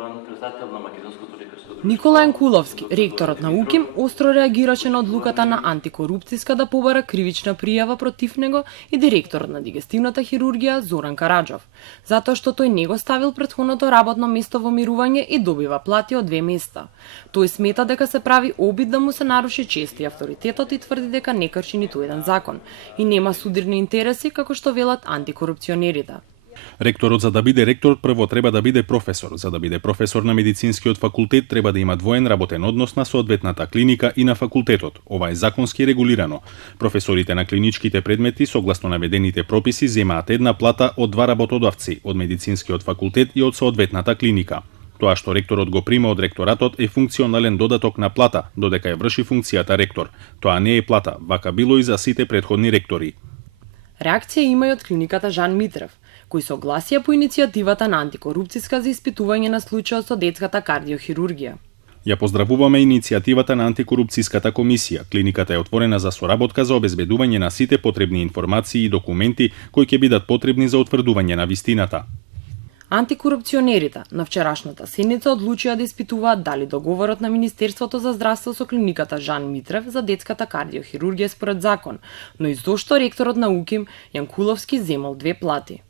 главен председател на Македонското лекарско друштво. Никола Енкуловски, ректорот на УКИМ, остро реагираше на одлуката на антикорупцијска да побара кривична пријава против него и директорот на дигестивната хирургија Зоран Караджов, затоа што тој не го ставил претходното работно место во мирување и добива плати од 2 места. Тој смета дека се прави обид да му се наруши чест и авторитетот и тврди дека не крши ниту еден закон и нема судирни интереси како што велат антикорупционерите. Ректорот за да биде ректор прво треба да биде професор. За да биде професор на медицинскиот факултет треба да има двоен работен однос на соодветната клиника и на факултетот. Ова е законски регулирано. Професорите на клиничките предмети согласно наведените прописи земаат една плата од 2 работодавци, од медицинскиот факултет и од соодветната клиника. Тоа што ректорот го прима од ректоратот е функционален додаток на плата, додека ја врши функцијата ректор. Тоа не е плата, вака било и за сите претходни ректори. Реакција има и од клиниката Жан Митрев, кои се огласија по иницијативата на антикорупцијска за испитување на случајот со детската кардиохирургија. Ја поздравуваме иницијативата на антикорупцијската комисија. Клиниката е отворена за соработка за обезбедување на сите потребни информации и документи кои ќе бидат потребни за утврдување на вистината. Антикорупционерите на вчерашната седница одлучија да испитуваат дали договорот на Министерството за здравство со клиниката Жан Митрев за детската кардиохирургија според закон, но и зошто ректорот на УКИМ Јанкуловски земал 2 плати.